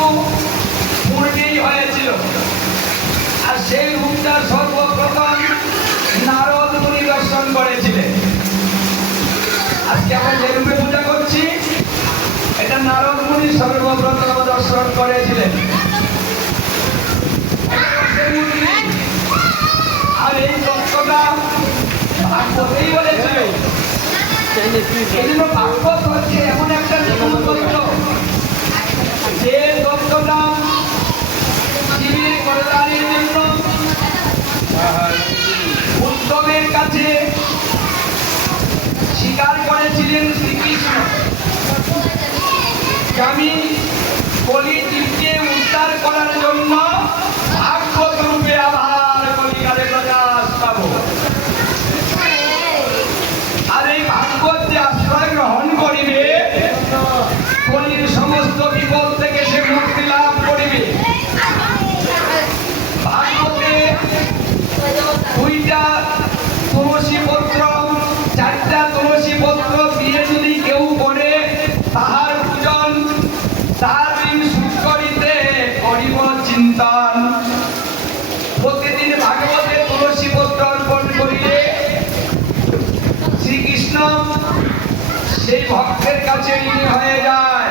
কিন্তু পূর্বেই হয়েছিল। আর সেই রূপটা সর্বপ্রথম নারদ মুনি দর্শন করেছিলেন। আজকে আমরা যে রূপে পূজা করছি এটা নারদ মুনি সর্বপ্রথম দর্শন করেছিলেন। আর এই তত্ত্বটা ভাগবতেই বলেছিল। এই জন্য ভাগবত হচ্ছে এমন একটা তত্ত্ব যে তত্ত্বটা জীবের কল্যাণের জন্য উত্তমের কাছে স্বীকার করেছিলেন শ্রীকৃষ্ণ। আমি কলিজীবকে উদ্ধার করার জন্য ভাগবত রূপে আবার কলিকালে প্রকাশ পাব। আর এই ভাগবত যে আশ্রয় গ্রহণ করিবে কলির সমস্ত বিপদ থেকে সে মুক্তি লাভ করিবে। ভাগবতে 2টা তুলসী পত্র 4টা তুলসী পত্র দিয়ে যদি কেউ করে তাহার পূজন তার ঋণ শোধ করিতে করিব চিন্তন। প্রতিদিন ভাগবতে তুলসী পত্র অর্পণ করিলে শ্রীকৃষ্ণ সেই ভক্তের কাছে ঋণী হয়ে যায়।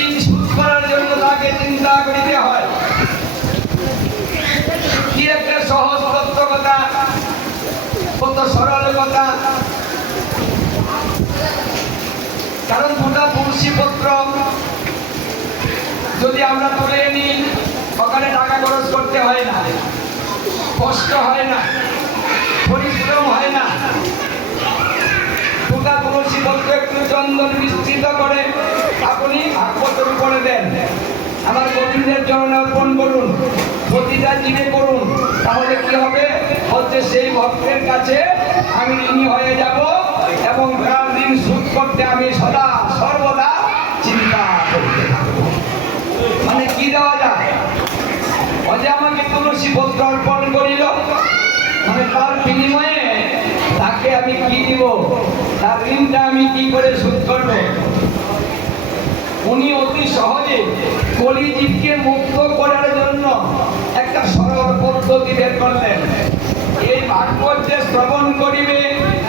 ঋণ শোধ করার জন্য তাকে চিন্তা করিতে হয়। কি একটা সহজ তত্ত্ব কথা, কত সরল কথা। কারণ 2টা তুলসী পত্র যদি আমরা তুলে নিই ওখানে টাকা খরচ করতে হয় না, কষ্ট হয় না, পরিশ্রম হয় না। 2টা তুলসী পত্র একটু চন্দন মিশ্রিত করে আপনি ভাগবতের উপরে দেন, আমার গোবিন্দের চরণে অর্পণ করুন, প্রতিটা জীবে করুন। তাহলে কি হবে? হচ্ছে সেই ভক্তের কাছে আমি ঋণী হয়ে যাব এবং তার ঋণ শোধ করতে আমি সদা সর্বদা চিন্তা করতে থাকবো। মানে কি দেওয়া যায়? ও যে আমাকে তুলসী পত্র অর্পণ করিল, মানে তার বিনিময়ে তাকে আমি কি দিব? তার ঋণটা আমি কি করে শোধ করব? উনি অতি সহজে কলিজীবকে মুক্ত করার জন্য একটা সরল পদ্ধতি বের করলেন। এই ভাগবত যে শ্রবণ করিবে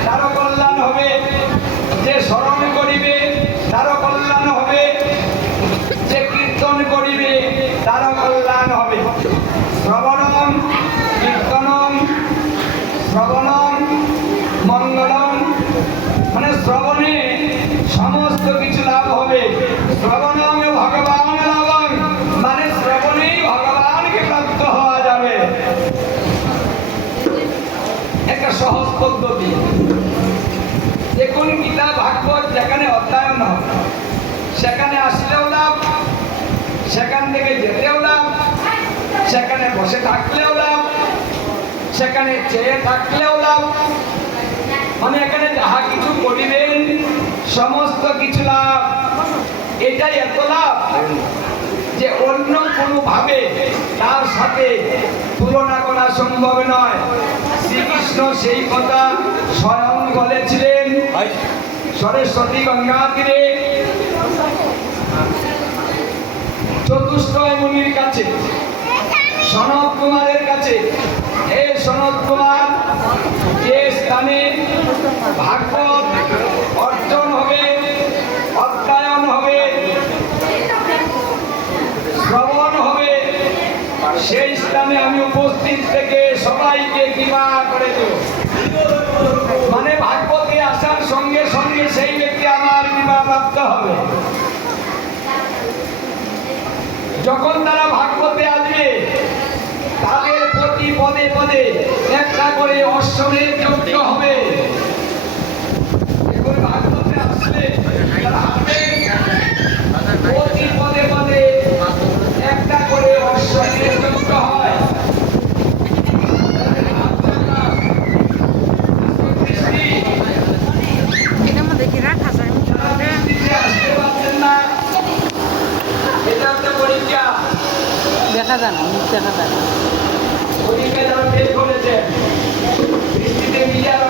তারও কল্যাণ হবে, যে স্মরণ করিবে তারও কল্যাণ হবে, যে কীর্তন করিবে তারও কল্যাণ হবে। শ্রবণম কীর্তনম শ্রবণম মঙ্গলম, মানে শ্রবণে সমস্ত কিছু লাভ হবে। শ্রবণমে ভগবান লাভং, মানে শ্রবণেই ভগবানকে প্রাপ্ত হওয়া যাবে। একটা সহজ পদ্ধতি। দেখুন গীতা ভাগবত যেখানে অধ্যয়ন হয় সেখানে আসলেও লাভ, সেখান থেকে যেতেও লাভ, সেখানে বসে থাকলেও লাভ, সেখানে চেয়ে থাকলেও লাভ। মানে এখানে যাহা কিছু করিবেন সমস্ত কিছু লাভ। এটাই এত লাভ যে অন্য কোনো ভাবে তার সাথে তুলনা করা সম্ভব নয়। শ্রীকৃষ্ণ সেই কথা স্বয়ং বলেছিলেন সরস্বতী গঙ্গা তীরে চতুষ্টয় মুনির কাছে, সনত কুমারের কাছে। হে সনত কুমার, যে স্থানে ভাগবত অর্জন হবে, অধ্যয়ন হবে, শ্রবণ হবে, সেই স্থানে আমি উপস্থিত থেকে সবাইকে কৃপা করে দেব। মানে ভাগবতে আসার সঙ্গে সঙ্গে সেই ব্যক্তি আমার কৃপা প্রাপ্ত হবে। যখন তারা ভাগবতে আসবে তাদের প্রতি পদে পদে একটা করে অশ্বমেধ যজ্ঞ হবে। ভাগবতে আসলে প্রতি পদে পদে একটা করে অশ্বমেধ যজ্ঞ হয়। এটার মধ্যে কি রাখা যায়? আসতে পারছেন না, এটা একটা পরীক্ষা। দেখা যায় না, মুখ দেখা যায় না। পরীক্ষা যারা ফেল করেছেন বৃষ্টিতে ভিজার